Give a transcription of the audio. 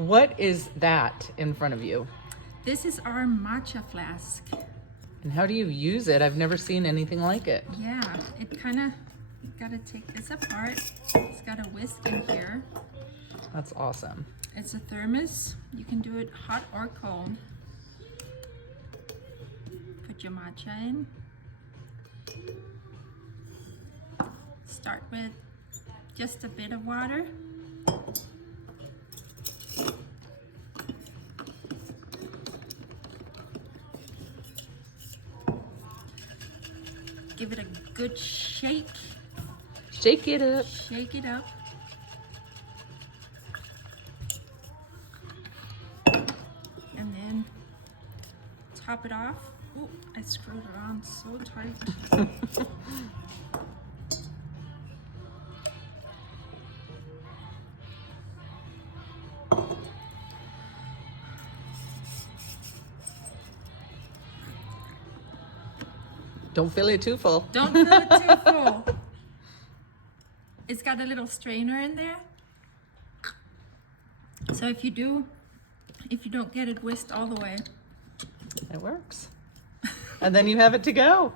What is that in front of you? This is our matcha flask. And how do you use it? I've never seen anything like it. Yeah, it kind of, you gotta take this apart. It's got a whisk in here. That's awesome. It's a thermos. You can do it hot or cold. Put your matcha in. Start with just a bit of water. Give it a good shake. Shake it up. Shake it up. And then top it off. Oh, I screwed it on so tight. Don't fill it too full. Don't fill it too full. It's got a little strainer in there. So if you don't get it whisked all the way, It works. And then you have it to go.